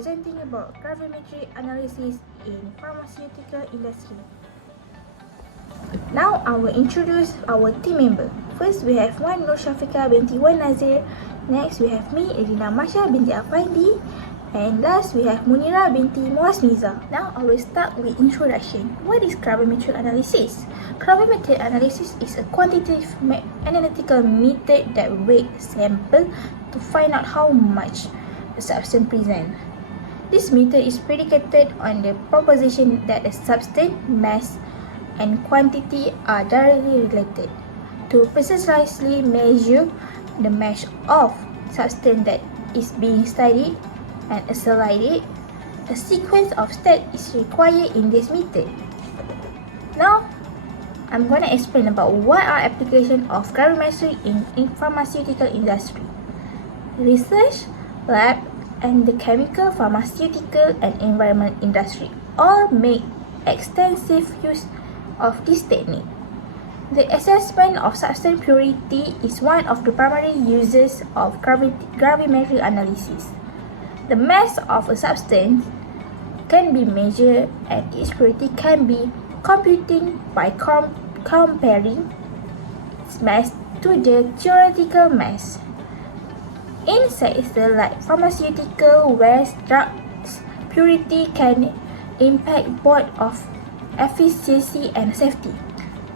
presenting about gravimetric analysis in pharmaceutical industry. Now I will introduce our team member. First we have Wan Nur Shafika binti Wan Nazir. Next we have me, Irina Masha binti Afaindi. And last we have Munira binti Muaz Miza. Now I will start with introduction. What is gravimetric analysis? Gravimetric analysis is a quantitative analytical method that weighs sample to find out how much a substance presents. This method is predicated on the proposition that a substance, mass, and quantity are directly related. To precisely measure the mass of substance that is being studied and isolate it, a sequence of steps is required in this method. Now, I'm going to explain about what are applications of gravimetry in pharmaceutical industry. Research, lab, and the chemical, pharmaceutical, and environment industry all make extensive use of this technique. The assessment of substance purity is one of the primary uses of gravimetric analysis. The mass of a substance can be measured and its purity can be computed by comparing its mass to the theoretical mass. In sectors like pharmaceutical, where drugs purity can impact both of efficiency and safety,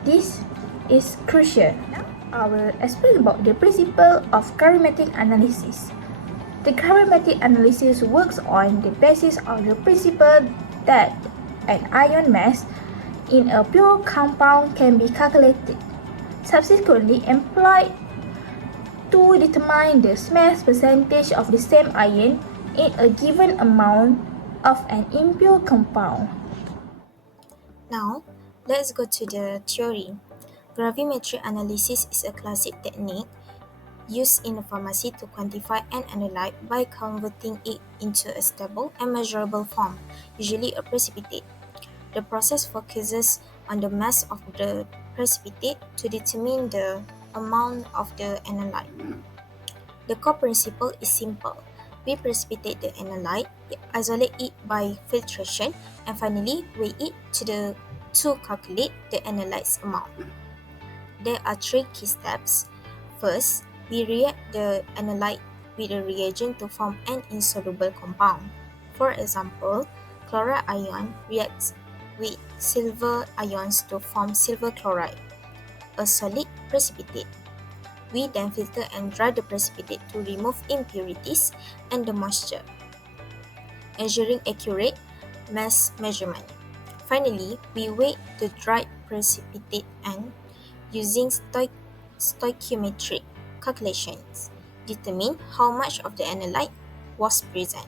this is crucial. Now, I will explain about the principle of gravimetric analysis. The gravimetric analysis works on the basis of the principle that an ion mass in a pure compound can be calculated, subsequently employed to determine the mass percentage of the same ion in a given amount of an impure compound. Now, let's go to the theory. Gravimetric analysis is a classic technique used in a pharmacy to quantify an analyte by converting it into a stable and measurable form, usually a precipitate. The process focuses on the mass of the precipitate to determine the amount of the analyte. The core principle is simple. We precipitate the analyte, isolate it by filtration, and finally weigh it to calculate the analyte's amount. There are three key steps. First, we react the analyte with a reagent to form an insoluble compound. For example, chloride ion reacts with silver ions to form silver chloride, a solid precipitate. We then filter and dry the precipitate to remove impurities and the moisture, ensuring accurate mass measurement. Finally, we weigh the dried precipitate and, using stoichiometric calculations, determine how much of the analyte was present.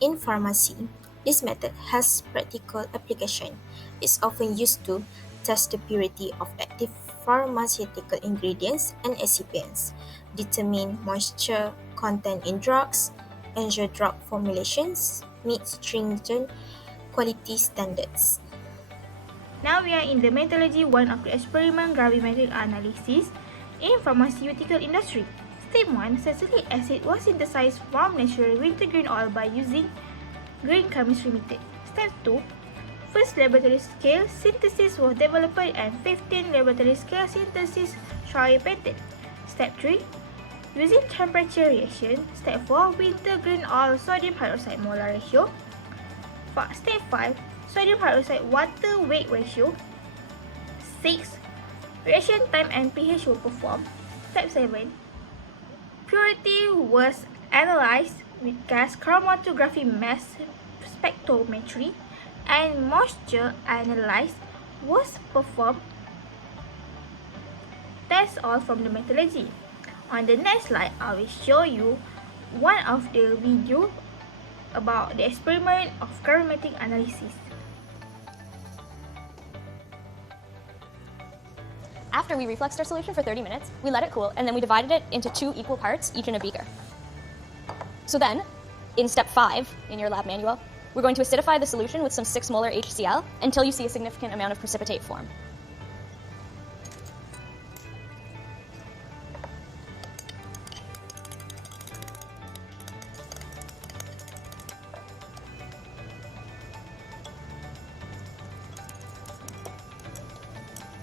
In pharmacy, this method has practical application. It's often used to test the purity of active pharmaceutical ingredients and excipients, determine moisture content in drugs, ensure drug formulations meet stringent quality standards. Now we are in the methodology 1 of the experiment gravimetric analysis in pharmaceutical industry. Step 1, salicylic acid was synthesized from natural wintergreen oil by using green chemistry method. Step 2, first laboratory scale synthesis was developed and 15 laboratory scale synthesis trial patent. Step 3, using temperature reaction. Step 4, wintergreen oil sodium hydroxide molar ratio. Step 5, sodium hydroxide water weight ratio. 6, reaction time and pH were performed. Step 7, purity was analyzed with gas chromatography mass spectrometry, and moisture analysis was performed. That's all from the methodology. On the next slide, I will show you one of the video about the experiment of gravimetric analysis. After we refluxed our solution for 30 minutes, we let it cool, and then we divided it into 2 equal parts, each in a beaker. So then, in step 5 in your lab manual, we're going to acidify the solution with some 6 molar HCl until you see a significant amount of precipitate form.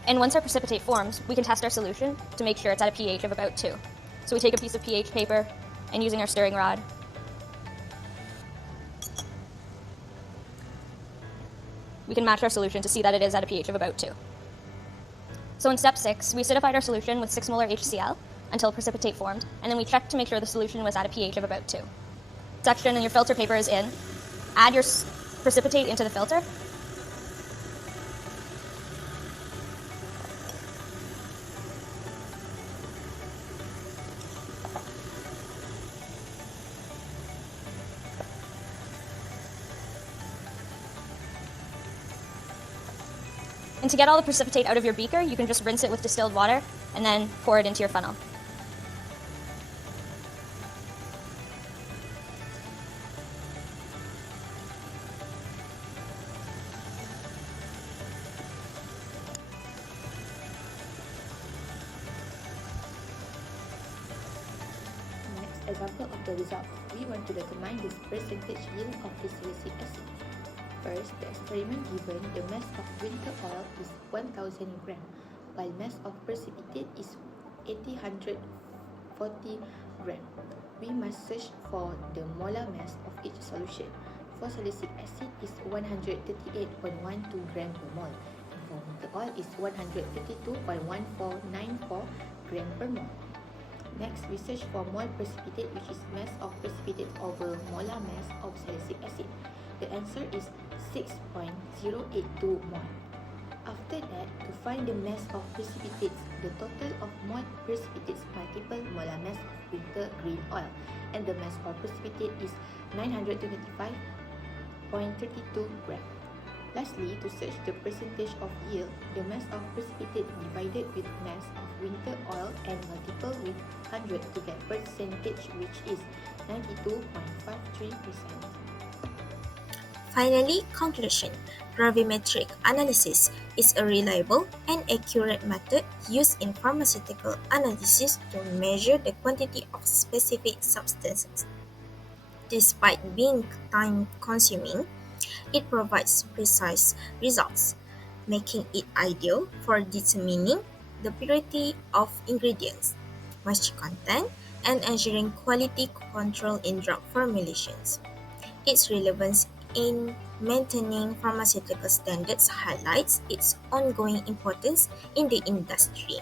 And once our precipitate forms, we can test our solution to make sure it's at a pH of about 2. So we take a piece of pH paper, and using our stirring rod, we can match our solution to see that it is at a pH of about 2. So in step 6, we acidified our solution with 6 molar HCl until precipitate formed, and then we checked to make sure the solution was at a pH of about 2. Section and your filter paper is in. Add your precipitate into the filter. And to get all the precipitate out of your beaker, you can just rinse it with distilled water and then pour it into your funnel. Next example of the result, we want to determine this percentage yield of the salicylic acid. First, the experiment given the mass of winter oil is 1000 gram, while mass of precipitate is 840 gram. We must search for the molar mass of each solution. For salicylic acid is 138.12 gram per mole, and for winter oil is 152.1494 gram per mole. Next, we search for mole precipitate, which is mass of precipitate over molar mass of salicylic acid. The answer is 6.082 mole. After that, to find the mass of precipitates, the total of mole precipitates multiple molar mass of winter green oil, and the mass of precipitate is 925.32 gram. Lastly, to search the percentage of yield, the mass of precipitate divided with mass of winter oil and multiple with 100 to get percentage, which is 92.53%. Finally, conclusion. Gravimetric analysis is a reliable and accurate method used in pharmaceutical analysis to measure the quantity of specific substances. Despite being time-consuming, it provides precise results, making it ideal for determining the purity of ingredients, moisture content, and ensuring quality control in drug formulations. Its relevance in maintaining pharmaceutical standards highlights its ongoing importance in the industry.